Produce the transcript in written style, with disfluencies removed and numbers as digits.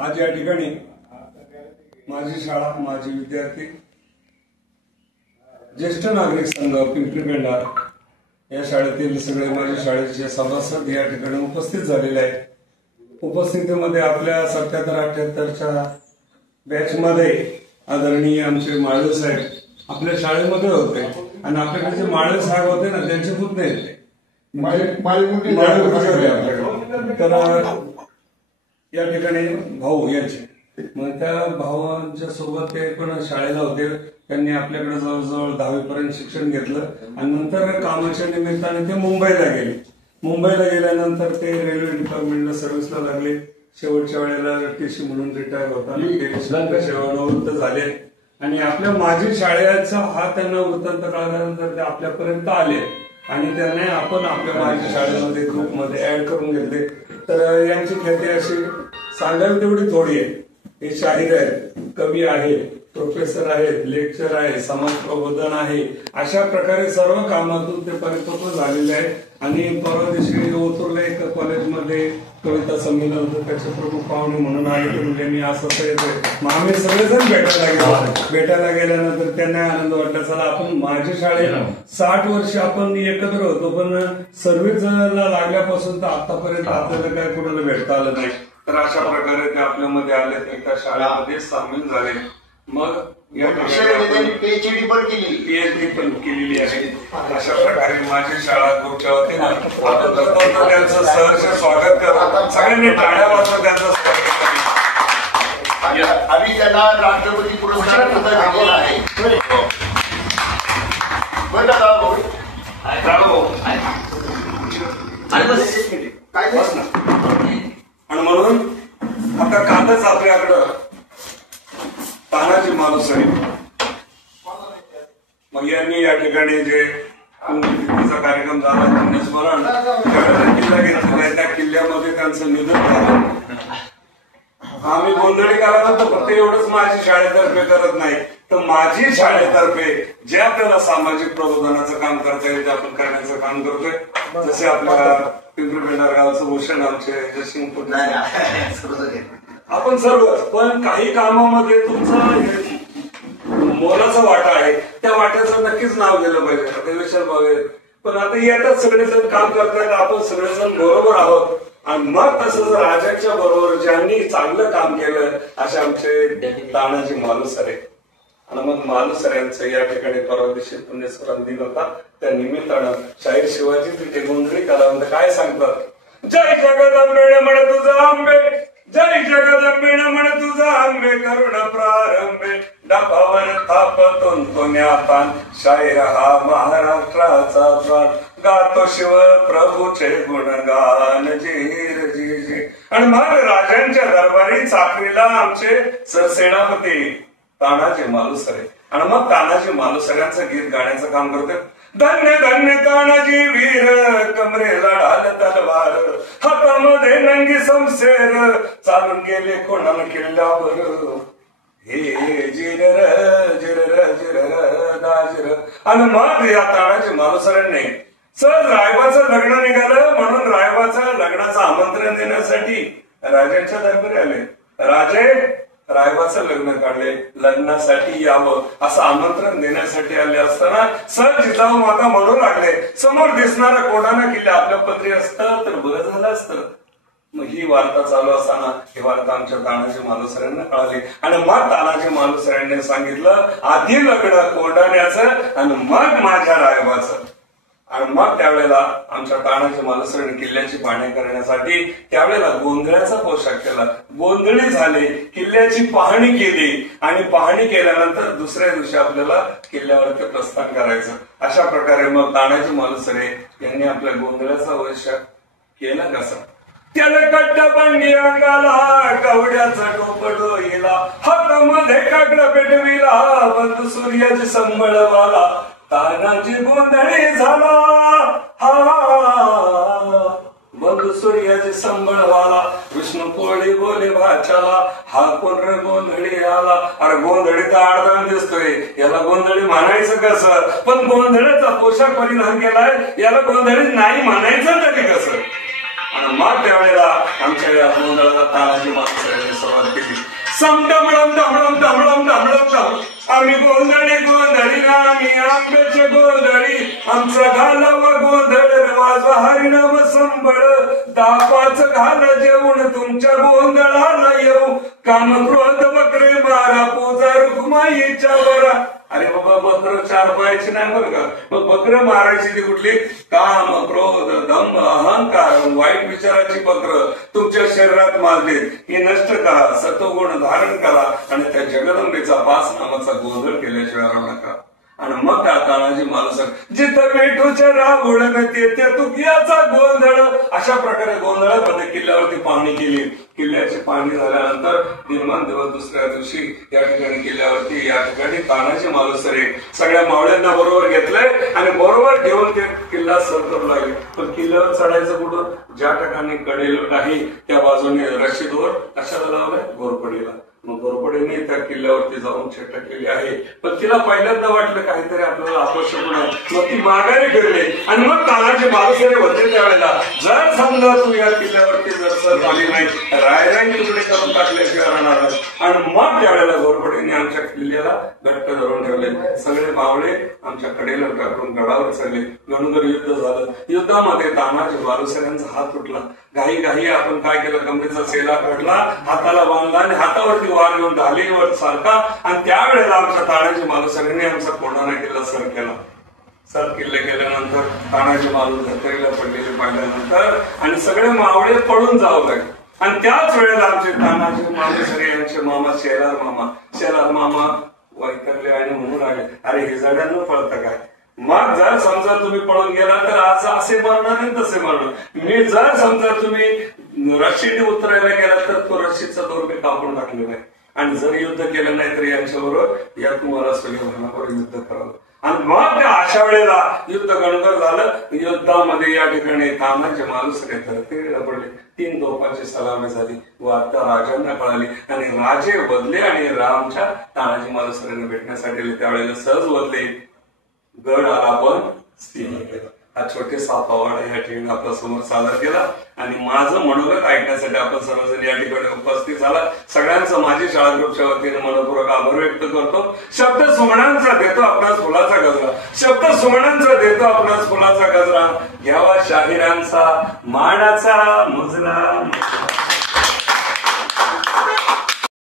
आज या ठिकाणी माझी शाळा माझी विद्यार्थी ज्येष्ठ नागरिक संघ पिंपरी पेंढार या शाळेतील सगळे माझ्या शाळेचे सभासद या ठिकाणी उपस्थित झालेले आहेत। उपस्थितीमध्ये आपल्या 77-78च्या बॅच मध्ये आदरणीय आमचे माळवे साहेब आपल्या शाळेमध्ये होते आणि आपल्याकडे जे माळवे साहेब होते ना त्यांचे पुतणे होते तर या ठिकाणी भाऊ यांचे मग त्या भावांच्या सोबत ते पण शाळेला होते। त्यांनी आपल्याकडे जवळजवळ 10वी पर्यंत शिक्षण घेतलं आणि नंतर कामाच्या निमित्ताने ते मुंबईला गेले। मुंबईला गेल्यानंतर ते रेल्वे डिपार्टमेंटला सर्व्हिसला लागले। शेवटच्या वेळेला टीसी म्हणून रिटायर होता सेवानिवृत्त झाले आणि आपल्या माझी शाळेचा हा त्यांना वृत्तांत कळल्यानंतर ते आपल्यापर्यंत आले आणि त्याने आपण आपल्या माझ्या शाळेमध्ये ग्रुपमध्ये ऍड करून घेतले। तर यांची ख्याती अशी सांगावी तेवढी थोडी आहे। हे शाहीर आहेत, कवी आहेत, प्रोफेसर आहेत, लेक्चर आहे, समाज प्रबोधन आहे, अशा प्रकारे सर्व कामातून ते परिपक्व झालेले आहेत। आणि परवा दिवशी ओतूरला एका कॉलेजमध्ये कविता संमेलन होतं, त्याचे प्रमुख पाहुणे म्हणून आले ते म्हणजे मी असं येतोय। मग आम्ही सगळेजण भेटायला गेल्यानंतर त्यांना आनंद वाटला, चला आपण माझ्या शाळेत 60 वर्ष आपण एकत्र होतो पण सर्व्हिसला लागल्यापासून तर आतापर्यंत आपल्याला काय कुणाला भेटता आलं नाही। तर अशा प्रकारे ते आपल्यामध्ये आले, ते त्या शाळेमध्ये सामील झाले। मग या पीएचडी पण केलेली आहे। अशा प्रकारे माझी शाळा ग्रुपच्या वतीनं आपण त्यांचं सहर्ष स्वागत करू, सगळ्यांनी टाळ्या वाजवून त्यांचं स्वागत करू। आम्ही त्यांना राष्ट्रपती पुरस्कार सुद्धा दिलेला आहे। आणि म्हणून आता कालच आपल्याकडं तानाजी मालुसरे मग यांनी या ठिकाणी जे तिचा कार्यक्रम झाला त्यांनी स्मरण किल्ला घेतलेला आहे, त्या किल्ल्यामध्ये त्यांचं निधन झालं। आम्ही गोंधळी करायला तर फक्त एवढंच माझी शाळेतर्फे करत नाही, तर माझी शाळेतर्फे जे आपल्याला सामाजिक प्रबोधनाचं काम करता येईल ते आपण करण्याचं काम करतोय। जसे आपल्या पिंपरी पेंढार गावचं भूषण आमचे जयसिंग आपण सर्व पण काही कामामध्ये तुमचा मोलाचा वाटा आहे, त्या वाट्याचं नक्कीच नाव दिलं पाहिजे। आता विचार बघेल पण आता येतात सगळेजण काम करतायत, आपण सगळेजण बरोबर आहोत आणि मग तसं राजाच्या बरोबर ज्यांनी चांगलं काम केलं असे आमचे तानाजी मालुसरे आणि मग मालुसऱ्यांचं या ठिकाणी परवा दिवशी पुण्यस्मरण दिन होता, त्या निमित्तानं शाहीर शिवाजी तिथे गोंधळी कलावंत काय सांगतात, जय जगदंबे म्हण तुझा आंबे, जय जगदंबे म्हण तुझा आंबे, करुण प्रारंभे डबावर थापतून तो न्यातान, शाहीर हा महाराष्ट्राचा प्राण, गातो शिव प्रभूचे गुणगान जीर जी जी। आणि मग राजांच्या दरबारी चाकरीला आमचे सरसेनापती तानाजी मालुसरे आणि मग तानाजी मालुसऱ्यांचं गीत गाण्याचं काम करते। धन्य धन्य तानाजी वीर, कमरेला ढाल तलवार, हातामध्ये नंगी समशेर, चालून गेले कोणाला किल्ल्यावर, हे जिरर जिरर जिरर दाजिर। आणि मग या तानाजी मालुसऱ्यांनी सर रायबाचं लग्न निघालं म्हणून रायबाचं लग्नाचं आमंत्रण देण्यासाठी राजांच्या दरबारी आले। राजे रायबाचं लग्न काढले, लग्नासाठी यावं असं आमंत्रण देण्यासाठी आले असताना सर जिजाऊ माता म्हणू लागले, समोर दिसणारा कोंढाणा किल्ला आपल्या पदरी असतं तर बरं झालं असतं। मग ही वार्ता चालू असताना ही वार्ता आमच्या तानाजी मालुसऱ्यांना कळाली आणि मग तानाजी मालुसऱ्यांनी सांगितलं आधी लग्न कोंढाण्याचं आणि मग माझ्या रायबाचं। आणि मग त्यावेळेला आमच्या तानाजी मालुसऱ्यांनी किल्ल्याची पाहणी करण्यासाठी त्यावेळेला गोंधळ्याचा पोशाख केला, गोंधळी झाले, किल्ल्याची पाहणी केली आणि पाहणी केल्यानंतर दुसऱ्या दिवशी आपल्याला किल्ल्यावरती प्रस्थान करायचं। अशा प्रकारे मग तानाजी मालुसरे यांनी आपल्या गोंधळ्याचा पोशाख केला कसा, त्याला कट्ट बंडी अंगाला, कवड्याचा टोप डोईला, हातामध्ये कागड पेटविला, बंधू सूर्याची संबळवाला, तानाजी गोंधळी झाला, हा बंधू सूर्याची संबळवाला, विष्णू कोळी बोले भाच्याला, हा कोण रे गोंधळी आला। अरे गोंधळी तर आडदान दिसतोय, याला गोंधळी म्हणायचं कसं, पण गोंधळीचा पोशाख परिधान केलाय, याला गोंधळी नाही म्हणायचं तरी कसं। आणि मग त्यावेळेला आमच्या या गोंधळाला तानाजी मालुसऱ्यांनी सुरुवात समडमडम डमडम डमडम डमडम डम आम्ही गोंधळी गोंधळी ना आम्ही आंब्याचे गोंधळी आमचा घालावा गोंधळ वाजवा हरिनाम संबळ तापाच घाल जेवण तुमच्या गोंधळाला येऊ काम क्रोध बकरे मारा पूजा रुक्माईच्या वरा. अरे बाबा बकर चार पायाची नाही बरं का, मग बकर मारायची ती कुठली? काम क्रोध दंभ अहंकार वाईट विचाराची बकर तुमच्या शरीरात मारलेत ही नष्ट करा, सत्वगुण धारण करा आणि त्या जगदंबेचा पाच नामाचा गोंधळ केल्याशिवाय राहू नका. आणि मग त्या तानाजी माणूस जिथं मेठूच्या राबुडन तेथे तुकियाचा गोंधळ. अशा प्रकारे गोंधळामध्ये किल्ल्यावरती पाहणी केली. किल्ल्याची पाहणी झाल्यानंतर दिनमान दिवस दुसऱ्या दिवशी या ठिकाणी किल्ल्यावरती या ठिकाणी तानाजी मालुसरे सगळ्या मावळ्यांना बरोबर घेतलंय आणि बरोबर घेऊन ते किल्ला सर करू लागले. पण किल्ल्यावर चढायचं कुठं? ज्या ठिकाणी कडेल आहे त्या बाजूने रशीदवर कशाला लावलंय? घोरपडीला. मग घोरपडीने त्या किल्ल्यावरती जाऊन छटकलेली आहे. पण तिला पहिल्यांदा वाटलं काहीतरी आपल्याला आकर्षण होणार, मग ती माघारी फिरली आणि मग तानाजी मालुसरे होते त्यावेळेला जर समजा तू या किल्ल्यावरती जर सर आली नाही रायराई तुकडे करून टाकल्याशिवाय राहणार नाही. आणि मग त्यावेळेला घोरपडीने आमच्या किल्ल्याला घट्ट धरून ठेवले. सगळे मावळे आमच्या कडेला टाकून गडावर चढले. गणोगर युद्ध झालं. युद्धामध्ये तानाजी मालुसऱ्यांचा हात तुटला. घाई आपण काय केलं? कमरेचा सेला काढला, हाताला बांधला आणि हातावरती वार घेऊन ढालीवर सारखा. आणि त्यावेळेला आमच्या तानाजी मालुसऱ्यांनी आमचा कोंढाणा किल्ला सर केला. सर किल्ले केल्यानंतर तानाजी मालूस धर्तीला पडलेले पाहिल्यानंतर आणि सगळे मावळे पळून जाऊ लागले. आणि त्याच वेळेला आमचे तानाजी मालुसरे यांचे मामा शेलार मामा वैतरले आणि म्हणून आले, अरे हे जड्यानं पळतं काय? मग जर समजा तुम्ही पळून गेला तर आज असे मारणार आणि तसे मारणार. मी जर समजा तुम्ही रशीने उतरायला गेला तर तो रशीचा दोर मी कापून टाकलेला आहे. आणि जर युद्ध केलं नाही तर यांच्याबरोबर या तुम्हाला सूर्यभानावर युद्ध करावं. आणि मग त्या अशा वेळेला युद्ध गणकर झालं. युद्धामध्ये या ठिकाणी तानाजी मालुसरे धरतीला पडले. 3 तोफांची सलामी झाली. वार्ता राजांना कळाली आणि राजे बदले आणि रामच्या तानाजी मालुसरेंना भेटण्यासाठी त्यावेळेला सहज बदले. गड आला पण स्थिर केला. हा छोटेसा पवाडा या ठिकाणी आपल्या समोर सादर केला आणि माझं मनोगत ऐकण्यासाठी आपण सर्वजण या ठिकाणी उपस्थित झाला. सगळ्यांचं माझी शाळा ग्रुपच्या वतीने मनपूर्वक आभार व्यक्त करतो. शब्द सुमणांचा देतो आपणास फुलाचा गजरा, शब्द सुमणांचा देतो आपणास फुलाचा गजरा, घ्यावा शाहिरांचा मानाचा मुजरा.